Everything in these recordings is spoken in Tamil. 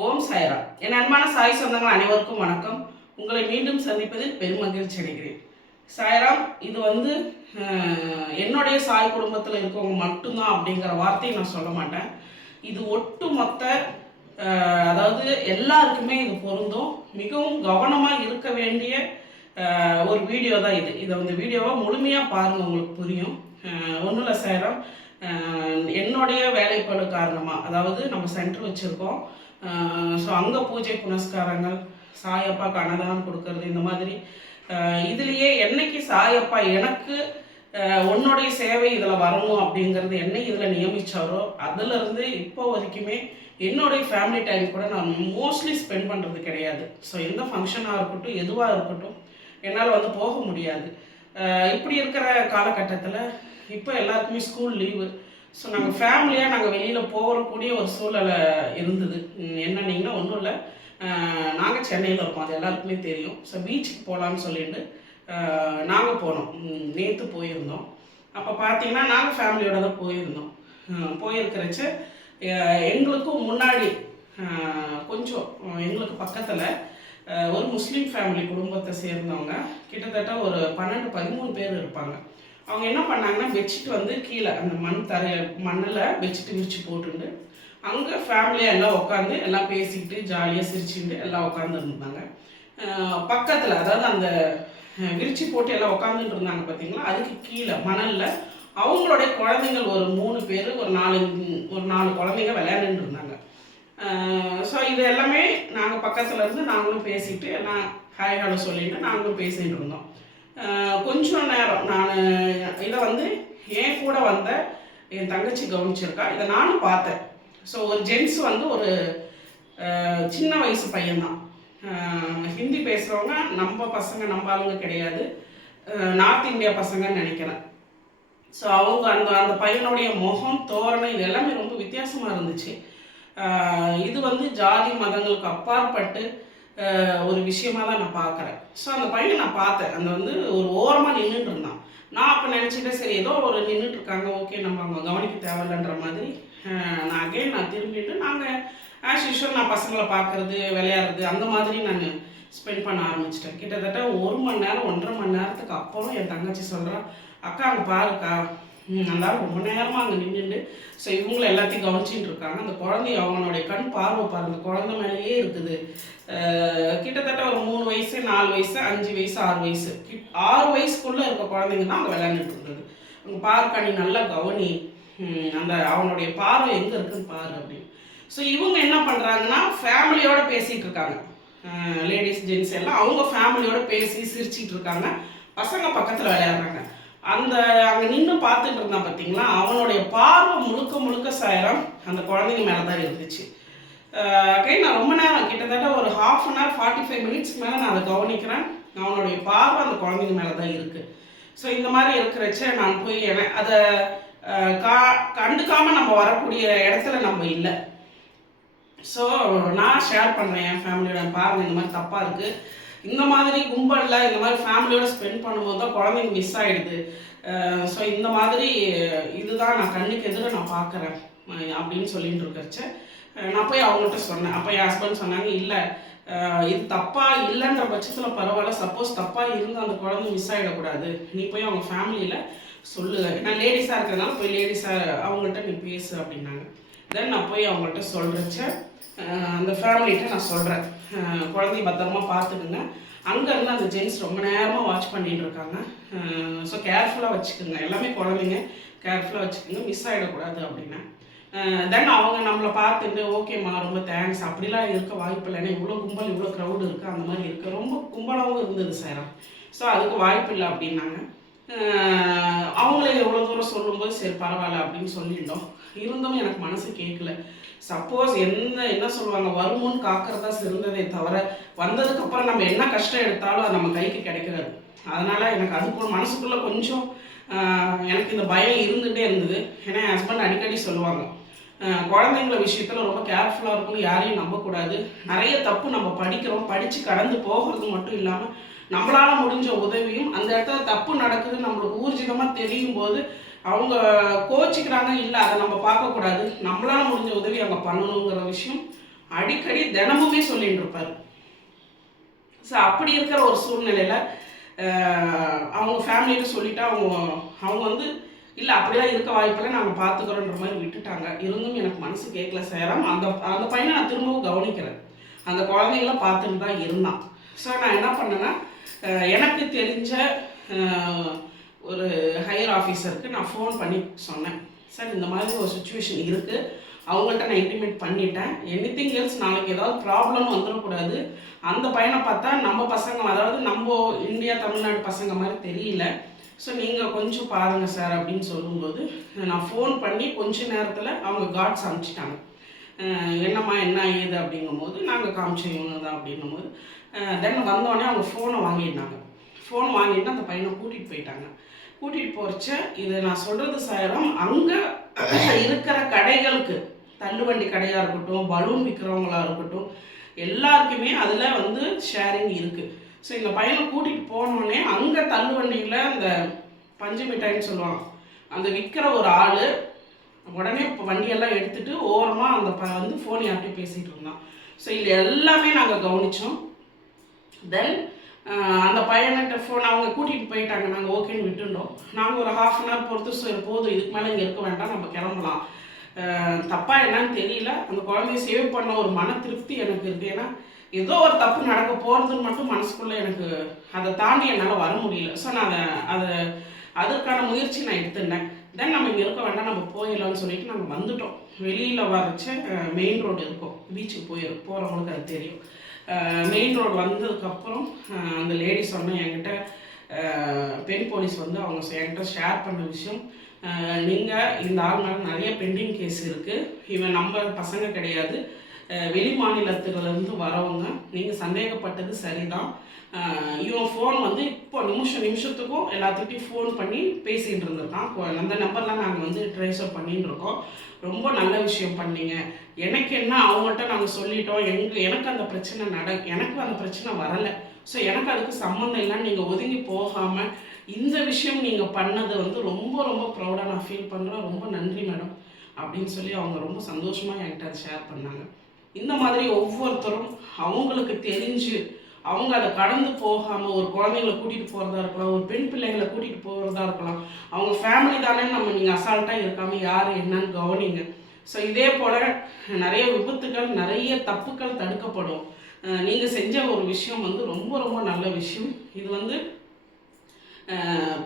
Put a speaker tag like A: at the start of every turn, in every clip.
A: ஓம் சாய்ரா என் அன்பான சாய் சொந்தங்கள் அனைவருக்கும் வணக்கம். உங்களை மீண்டும் சந்திப்பதில் பெருமகிழ்ச்சி அடைகிறேன். சாய்ராம் இது வந்து என்னுடைய சாய் குடும்பத்தில் இருக்கவங்க மட்டும்தான் அப்படிங்கிற வார்த்தையை நான் சொல்ல மாட்டேன். இது ஒட்டு மொத்த அதாவது எல்லாருக்குமே இது பொருந்தும். மிகவும் கவனமாக இருக்க வேண்டிய ஒரு வீடியோ தான் இது. இதை வந்து வீடியோவை முழுமையாக பாருங்கள் உங்களுக்கு புரியும். ஒன்றும் இல்லை சாய்ராம். என்னுடைய வேலைப்பாடு காரணமாக அதாவது நம்ம சென்டர் வச்சுருக்கோம். ஸோ அங்கே பூஜை புனஸ்காரங்கள் சாயப்பாக்கு அன்னதானம் கொடுக்கறது இந்த மாதிரி. இதுலேயே என்னைக்கு சாயப்பா எனக்கு உன்னுடைய சேவை இதில் வரணும் அப்படிங்கிறது என்னை இதில் நியமித்தாரோ அதுலேருந்து இப்போ வரைக்குமே என்னுடைய ஃபேமிலி டைம் கூட நான் மோஸ்ட்லி ஸ்பெண்ட் பண்ணுறது கிடையாது. ஸோ எந்த ஃபங்க்ஷனாக இருக்கட்டும் எதுவாக இருக்கட்டும் என்னால் வந்து போக முடியாது. இப்படி இருக்கிற காலகட்டத்தில் இப்போ எல்லாருக்குமே ஸ்கூல் லீவு ஸோ நாங்கள் ஃபேமிலியாக நாங்கள் வெளியில் போகக்கூடிய ஒரு சூழ்நிலை இருந்தது. ம், என்னன்னீங்கன்னா ஒன்றும் இல்லை. நாங்கள் சென்னையில் இருக்கோம். அது எல்லாருக்குமே தெரியும். ஸோ பீச்சுக்கு போகலான்னு சொல்லிட்டு நாங்கள் போனோம். நேற்று போயிருந்தோம். அப்போ பார்த்தீங்கன்னா நாங்கள் ஃபேமிலியோட தான் போயிருந்தோம். போயிருக்கிறச்ச எங்களுக்கும் முன்னாடி கொஞ்சம் எங்களுக்கு பக்கத்தில் ஒரு முஸ்லீம் ஃபேமிலி குடும்பத்தை சேர்ந்தவங்க. கிட்டத்தட்ட ஒரு பன்னெண்டு பதிமூணு பேர் இருப்பாங்க. அவங்க என்ன பண்ணாங்கன்னா பெட்ஷீட் வந்து கீழே அந்த மண் தர மண்ணில் பெட்ஷீட் விரிச்சு போட்டுண்டு அங்கே ஃபேமிலியாக எல்லாம் உட்காந்து எல்லாம் பேசிக்கிட்டு ஜாலியாக சிரிச்சுட்டு எல்லாம் உட்காந்து இருந்தாங்க பக்கத்தில் அதாவது அந்த விரிச்சு போட்டு எல்லாம் உட்காந்துட்டு இருந்தாங்க பார்த்தீங்களா அதுக்கு கீழே மணலில் அவங்களுடைய குழந்தைங்கள் ஒரு மூணு பேர் ஒரு நாலு ஒரு நாலு குழந்தைங்க விளையாண்டுட்டு இருந்தாங்க ஸோ இது எல்லாமே நாங்கள் பக்கத்தில் இருந்து நாங்களும் பேசிட்டு எல்லாம் ஹாய் ஹலோ சொல்லிட்டு நாங்களும் பேசிகிட்டு இருந்தோம். கொஞ்சம் நேரம் நான் இதை வந்து என் கூட வந்த என் தங்கச்சி கவனிச்சிருக்கா. இதை நானும் பார்த்தேன். ஸோ ஒரு ஜென்ஸ் வந்து ஒரு சின்ன வயசு பையன்தான். ஹிந்தி பேசுகிறவங்க நம்ம பசங்க நம்ம ஆளுங்க கிடையாது. நார்த் இந்தியா பசங்கன்னு நினைக்கிறேன். ஸோ அவங்க அந்த அந்த பையனுடைய முகம் தோரணை இது எல்லாமே ரொம்ப வித்தியாசமாக இருந்துச்சு. இது வந்து ஜாதி மதங்களுக்கு அப்பாற்பட்டு ஒரு விஷயமா தான் நான் பார்க்குறேன். ஸோ அந்த பையனை நான் பார்த்தேன். அந்த வந்து ஒரு ஓரமாக நின்றுட்டு இருந்தான். நான் அப்போ நினச்சிட்டேன் சரி ஏதோ ஒரு நின்றுட்டு இருக்காங்க ஓகே நம்ம அவங்க கவனிக்க தேவையில்லைன்ற மாதிரி நான் அகைன் நான் திரும்பிட்டு நாங்கள் ஆஸ் யூஷுவல் நான் பசங்களை பார்க்குறது விளையாடுறது அந்த மாதிரி நான் ஸ்பெண்ட் பண்ண ஆரம்பிச்சிட்டேன். கிட்டத்தட்ட ஒரு மணி நேரம் ஒன்றரை மணி நேரத்துக்கு அப்புறம் என் தங்கச்சி சொல்கிறான் அக்கா அங்கே பாருக்கா ம், அந்த ரொம்ப நேரமாக அங்கே நின்றுட்டு ஸோ இவங்களை எல்லாத்தையும் கவனிச்சிட்டு இருக்காங்க. அந்த குழந்தைய அவனுடைய கண் பார்வை பாருங்க. குழந்தை மேலேயே இருக்குது. கிட்டத்தட்ட ஒரு மூணு வயசு நாலு வயசு அஞ்சு வயசு ஆறு வயசு. ஆறு வயசுக்குள்ளே இருக்க குழந்தைங்க தான் அங்கே விளையாண்டுட்டு இருந்தது. அங்கே பார்க்க நீ நல்லா கவனி. அந்த அவனுடைய பார்வை எங்கே இருக்குன்னு பாரு அப்படின்னு. ஸோ இவங்க என்ன பண்ணுறாங்கன்னா ஃபேமிலியோடு பேசிகிட்டு இருக்காங்க. லேடிஸ் ஜென்ஸ் எல்லாம் அவங்க ஃபேமிலியோட பேசி சிரிச்சிட்டு இருக்காங்க. பசங்க பக்கத்தில் விளையாடுறாங்க. அந்த அங்கே நின்று பார்த்துட்டு இருந்தான் பார்த்தீங்களா அவனுடைய பார்வை முழுக்க முழுக்க சாயிரம் அந்த குழந்தைங்க மேலே தான் இருந்துச்சு கை நான் ரொம்ப நேரம் கிட்டத்தட்ட ஒரு half an hour forty five minutes மேலே நான் அதை கவனிக்கிறேன். அவனுடைய பார்வை அந்த குழந்தைங்க மேலே தான் இருக்குது ஸோ இந்த மாதிரி இருக்கிறச்ச நான் போய் என- அதை கா கண்டுக்காமல் நம்ம வரக்கூடிய இடத்துல நம்ம இல்லை. ஸோ நான் ஷேர் பண்ணுறேன் என் ஃபேமிலியோட பாருங்கள் இந்த மாதிரி தப்பாக இருக்குது இந்த மாதிரி கும்பலில் இந்த மாதிரி ஃபேமிலியோட ஸ்பெண்ட் பண்ணும்போது தான் குழந்தைங்க மிஸ் ஆகிடுது ஸோ இந்த மாதிரி இதுதான் நான் கண்ணுக்கு எதிர நான் பார்க்குறேன் அப்படின்னு சொல்லிட்டு இருக்கச்ச நான் போய் அவங்கள்ட்ட சொன்னேன். அப்போ என் ஹஸ்பண்ட் சொன்னாங்க இல்லை இது தப்பாக இல்லைன்ற பட்சத்தில் பரவாயில்ல. சப்போஸ் தப்பாக இருந்து அந்த குழந்தை மிஸ் ஆகிடக்கூடாது நீ போய் அவங்க ஃபேமிலியில் சொல்லுங்க நான் லேடிஸாக இருக்கிறதுனால போய் லேடிஸாக அவங்கள்ட்ட நீ பேசு அப்படின்னாங்க. தென் நான் போய் அவங்கள்ட்ட சொல்கிறச்ச அந்த ஃபேமிலிகிட்ட நான் சொல்கிறேன் குழந்தைய பத்திரமா பார்த்துக்குங்க. அங்கேருந்து அந்த ஜென்ஸ் ரொம்ப நேரமாக வாட்ச் பண்ணிட்டு இருக்காங்க. ஸோ கேர்ஃபுல்லாக வச்சுக்கோங்க. எல்லாமே குழந்தைங்க கேர்ஃபுல்லாக வச்சுக்கோங்க. மிஸ் ஆகிடக்கூடாது அப்படின்னா. தென் அவங்க நம்மளை பார்த்துட்டு ஓகேம்மா ரொம்ப தேங்க்ஸ் அப்படிலாம் இருக்க வாய்ப்பு இல்லைன்னா இவ்வளோ கும்பல் இவ்வளோ க்ரௌடு இருக்குது அந்த மாதிரி இருக்குது ரொம்ப கும்பலாகவும் இருந்தது சேரம் ஸோ அதுக்கு வாய்ப்பு இல்லை அப்படின்னாங்க. அவங்களே எவ்வளோ தூரம் சொல்லும்போது சரி பரவாயில்ல அப்படின்னு சொல்லிட்டோம் இருந்தும் எனக்கு மனசு கேட்கல. சப்போஸ் என்ன என்ன சொல்லுவாங்க வருமுன் காக்கிறதா சிறந்ததே தவிர வந்ததுக்கப்புறம் நம்ம என்ன கஷ்டம் எடுத்தாலும் அது நம்ம கைக்கு கிடைக்கிறது. அதனால் எனக்கு அதுக்கு மனசுக்குள்ளே கொஞ்சம் எனக்கு இந்த பயம் இருந்துகிட்டே இருந்தது. ஏன்னா என் ஹஸ்பண்ட் அடிக்கடி சொல்லுவாங்க குழந்தைங்கள விஷயத்தில் ரொம்ப கேர்ஃபுல்லாக இருக்கணும் யாரையும் நம்பக்கூடாது. நிறைய தப்பு நம்ம படிக்கிறோம் படித்து கடந்து போகிறது மட்டும் இல்லாமல் நம்மளால முடிஞ்ச உதவியும் அந்த இடத்துல தப்பு நடக்குது நம்மளுக்கு ஊர்ஜிதமாக தெரியும் போது அவங்க கோச்சிக்கிறாங்க இல்லை அதை நம்ம பார்க்கக்கூடாது நம்மளால முடிஞ்ச உதவி அவங்க பண்ணணுங்கிற விஷயம் அடிக்கடி தினமுமே சொல்லிட்டு இருப்பார். ஸோ அப்படி இருக்கிற ஒரு சூழ்நிலையில் அவங்க ஃபேமிலியில் சொல்லிவிட்டு அவங்க அவங்க வந்து இல்லை அப்படிலாம் இருக்க வாய்ப்பில்லை நாங்கள் பார்த்துக்குறோன்ற மாதிரி விட்டுட்டாங்க. இருந்தும் எனக்கு மனசு கேட்கல சேரம் அந்த அந்த பையனை நான் திரும்பவும் கவனிக்கிறேன். அந்த குழந்தைங்கள பார்த்துட்டு தான் இருந்தான். ஸோ நான் என்ன பண்ணேன்னா எனக்கு தெரிஞ்ச ஒரு ஹையர் ஆஃபீஸருக்கு நான் ஃபோன் பண்ணி சொன்னேன். சார் இந்த மாதிரி ஒரு சுச்சுவேஷன் இருக்குது அவங்கள்ட்ட நான் இன்டிமேட் பண்ணிட்டேன். எனி திங் எல்ஸ் நாளைக்கு ஏதாவது ப்ராப்ளம் வந்துடக்கூடாது. அந்த பையனை பார்த்தா நம்ம பசங்க அதாவது நம்ம இந்தியா தமிழ்நாடு பசங்க மாதிரி தெரியல. ஸோ நீங்கள் கொஞ்சம் பாருங்கள் சார் அப்படின்னு சொல்லும்போது நான் ஃபோன் பண்ணி கொஞ்ச நேரத்தில் அவங்க காட்ஸ் அனுப்பிச்சிட்டாங்க. என்னம்மா என்ன ஏது அப்படிங்கும்போது நாங்கள் காமிச்சோம் இவங்க தான் அப்படின்னும் போது தென் வந்தோடனே அவங்க ஃபோனை வாங்கிட்டாங்க ஃபோன் வாங்கிட்டு அந்த பையனை கூட்டிகிட்டு போயிட்டாங்க. கூட்டிகிட்டு போகிறச்ச இது நான் சொல்கிறது சாயிரம் அங்கே இருக்கிற கடைகளுக்கு தள்ளுவண்டி கடையாக இருக்கட்டும் பலூன் விற்கிறவங்களா இருக்கட்டும் எல்லாருக்குமே அதில் வந்து ஷேரிங் இருக்குது ஸோ இந்த பையனை கூட்டிகிட்டு போனோடனே அங்கே தள்ளுவண்டியில் அந்த பஞ்சு மிட்டாய்ன்னு சொல்லுவாங்க. அந்த விற்கிற ஒரு ஆள் உடனே இப்போ வண்டியெல்லாம் எடுத்துட்டு ஓரமாக அந்த ப வந்து ஃபோன் யார்கிட்டயும் பேசிகிட்டு இருந்தான். ஸோ இது எல்லாமே நாங்கள் கவனித்தோம் தென் அந்த பையன்கிட்ட ஃபோன் அவங்க கூட்டிகிட்டு போயிட்டாங்க. நாங்கள் ஓகேன்னு விட்டுட்டோம். நாங்கள் ஒரு ஹாஃப் அன் ஹவர் பொறுத்து சரி போதும். இதுக்கு மேலே இங்கே இருக்க வேண்டாம். நம்ம கிளம்பலாம். தப்பாக தப்பா என்னன்னு தெரியல. அந்த குழந்தைய சேவ் பண்ண ஒரு மன திருப்தி எனக்கு இருக்குது ஏன்னா ஏதோ ஒரு தப்பு நடக்க போகிறதுன்னு மட்டும் மனசுக்குள்ளே எனக்கு அதை தாண்டி என்னால் வர முடியல. ஸோ நான் அதை அதை அதற்கான முயற்சி நான் எடுத்துட்டேன் தென் நம்ம இங்கே இருக்க வேண்டாம் நம்ம போயிடலாம்னு சொல்லிட்டு நாங்கள் வந்துட்டோம். வெளியில் வரச்ச மெயின் ரோடு இருக்கும். பீச்சுக்கு போயிடும் போகிறவங்களுக்கு அது தெரியும். மெயின் ரோடு வந்ததுக்கப்புறம் அந்த லேடி சொன்ன என்கிட்ட பெண் போலீஸ் வந்து அவங்க என்கிட்ட ஷேர் பண்ண விஷயம். நீங்கள் இந்த ஆள் மேலே நிறைய பெண்டிங் கேஸ் இருக்குது இவன் நம்ம பசங்க கிடையாது. வெளி மாநிலத்துலேருந்து வரவங்க நீங்கள் சந்தேகப்பட்டது சரிதான். இவன் ஃபோன் வந்து இப்போ நிமிஷம் நிமிஷத்துக்கும் எல்லாத்துக்கிட்டையும் ஃபோன் பண்ணி பேசிகிட்டு இருந்திருக்கான். அந்த நம்பர்லாம் நாங்கள் வந்து ட்ரேஸ் அப் பண்ணிட்டு இருக்கோம். ரொம்ப நல்ல விஷயம் பண்ணீங்க. எனக்கு என்ன அவங்கள்ட்ட நாங்கள் சொல்லிட்டோம். எங்க எனக்கு அந்த பிரச்சனை நட எனக்கு அந்த பிரச்சனை வரலை. ஸோ எனக்கு அதுக்கு சம்மந்தம் இல்லைன்னு நீங்கள் ஒதுங்கி போகாமல் இந்த விஷயம் நீங்கள் பண்ணது வந்து ரொம்ப ரொம்ப ப்ரௌடாக நான் ஃபீல் பண்ணுறேன் ரொம்ப நன்றி மேடம் அப்படின்னு சொல்லி அவங்க ரொம்ப சந்தோஷமாக என்கிட்ட அதை ஷேர் பண்ணாங்க. இந்த மாதிரி ஒவ்வொருத்தரும் அவங்களுக்கு தெரிஞ்சு அவங்க அதை கடந்து போகாமல் ஒரு குழந்தைங்களை கூட்டிகிட்டு போகிறதா இருக்கலாம் ஒரு பெண் பிள்ளைகளை கூட்டிகிட்டு போகிறதா இருக்கலாம் அவங்க ஃபேமிலி தானே நம்ம நீங்கள் அசால்ட்டாக இருக்காமல் யார் என்னன்னு கவனிங்க. ஸோ இதே போல் நிறைய விபத்துகள் நிறைய தப்புக்கள் தடுக்கப்படும். நீங்கள் செஞ்ச ஒரு விஷயம் வந்து ரொம்ப ரொம்ப நல்ல விஷயம். இது வந்து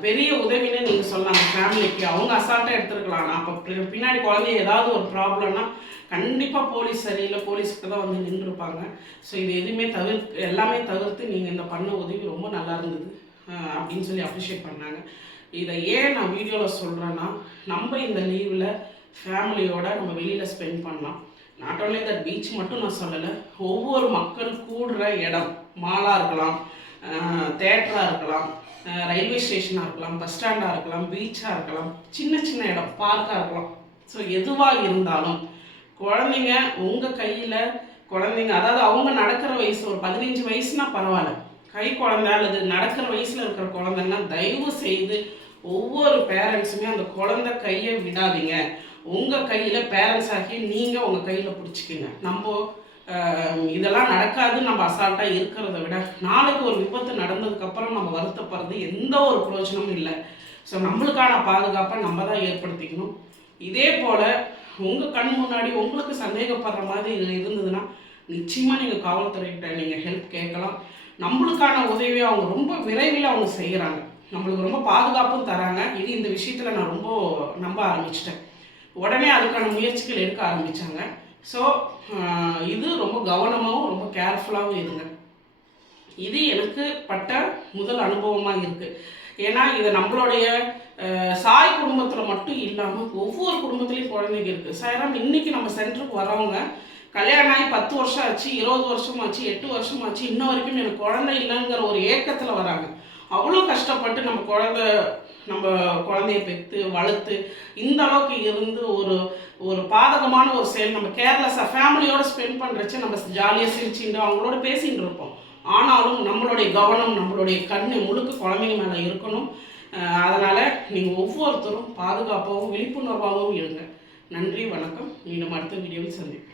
A: பெரிய உதவின்னு நீங்கள் சொல்லலாம். ஃபேமிலிக்கு அவங்க அசால்ட்டாக எடுத்துருக்கலாம். அப்போ பின்னாடி குழந்தை ஏதாவது ஒரு ப்ராப்ளம்னா கண்டிப்பாக போலீஸ் சரியில்லை போலீஸ்க்கு தான் வந்து நின்றுருப்பாங்க. ஸோ இது எதுவுமே தவிர்த்து எல்லாமே தவிர்த்து நீங்கள் இந்த பண்ண உதவி ரொம்ப நல்லா இருந்தது. அப்படின்னு சொல்லி அப்ரிஷியேட் பண்ணாங்க. இதை ஏன் நான் வீடியோவில் சொல்கிறேன்னா நம்ம இந்த லீவில் ஃபேமிலியோட நம்ம வெளியில் ஸ்பெண்ட் பண்ணலாம். நாட் ஓன்லி தட் பீச் மட்டும் நான் சொல்லலை ஒவ்வொரு மக்கள் கூடுற இடம் மாலாக இருக்கலாம். தேட்டராக இருக்கலாம் ரயில்வே ஸ்டேஷனாக இருக்கலாம் பஸ் ஸ்டாண்டாக இருக்கலாம் பீச்சாக இருக்கலாம் சின்ன சின்ன இடம் பார்க்காக இருக்கலாம். ஸோ எதுவாக இருந்தாலும் குழந்தைங்க உங்கள் கையில் குழந்தைங்க அதாவது அவங்க நடக்கிற வயசு ஒரு பதினஞ்சு வயசுனா பரவாயில்ல. கை குழந்தை அல்லது நடக்கிற வயசில் இருக்கிற குழந்தைங்கன்னா தயவு செய்து ஒவ்வொரு பேரண்ட்ஸுமே அந்த குழந்தை கையை விடாதீங்க. உங்கள் கையில் பேரண்ட்ஸ் ஆகி நீங்கள் உங்கள் கையில் பிடிச்சிக்கிங்க. நம்ம இதெல்லாம் நடக்காது நம்ம அசால்ட்டாக இருக்கிறத விட நாளைக்கு ஒரு விபத்து நடந்ததுக்கப்புறம் நம்ம வருத்தப்படுறது எந்த ஒரு பிரயோஜனமும் இல்லை. ஸோ நம்மளுக்கான பாதுகாப்பை நம்ம தான் ஏற்படுத்திக்கணும். இதே போல் உங்கள் கண் முன்னாடி உங்களுக்கு சந்தேகப்படுற மாதிரி இருந்ததுன்னா நிச்சயமாக நீங்கள் காவல்துறைகிட்ட நீங்கள் ஹெல்ப் கேட்கலாம். நம்மளுக்கான உதவியை அவங்க ரொம்ப விரைவில் அவங்க செய்கிறாங்க நம்மளுக்கு ரொம்ப பாதுகாப்பும் தராங்க. இது இந்த விஷயத்தில் நான் ரொம்ப நம்ப ஆரம்பிச்சிட்டேன். உடனே அதுக்கான முயற்சிகள் எடுக்க ஆரம்பித்தாங்க ஸோ இது ரொம்ப கவனமாகவும் ரொம்ப கேர்ஃபுல்லாகவும் இருங்க. இது எனக்கு பட்ட முதல் அனுபவமாக இருக்குது ஏன்னா இது நம்மளுடைய சாய் குடும்பத்தில் மட்டும் இல்லாமல் ஒவ்வொரு குடும்பத்துலேயும் குழந்தைங்க இருக்குது சாயராம் இன்றைக்கி நம்ம சென்டருக்கு வரவங்க கல்யாணம் ஆகி பத்து வருஷம் ஆச்சு இருபது வருஷம் ஆச்சு எட்டு வருஷம் ஆச்சு இன்ன வரைக்கும் எனக்கு குழந்தை இல்லைங்கிற ஒரு ஏக்கத்தில் வராங்க. அவ்வளோ கஷ்டப்பட்டு நம்ம குழந்தை நம்ம குழந்தைய பெற்று வளர்த்து இந்த அளவுக்கு இருந்து ஒரு ஒரு பாதகமான ஒரு செயல் நம்ம கேர்லெஸ்ஸாக ஃபேமிலியோடு ஸ்பெண்ட் பண்ணுறச்ச நம்ம ஜாலியாக சிரிச்சுட்டு அவங்களோட பேசிகிட்டு இருப்போம். ஆனாலும் நம்மளுடைய கவனம் நம்மளுடைய கண் முழுக்க குழந்தைங்க மேலே இருக்கணும். அதனால் நீங்கள் ஒவ்வொருத்தரும் பாதுகாப்பாகவும் விழிப்புணர்வாகவும் இருங்க. நன்றி வணக்கம். மீண்டும் அடுத்த வீடியோவில் சந்திப்போம்.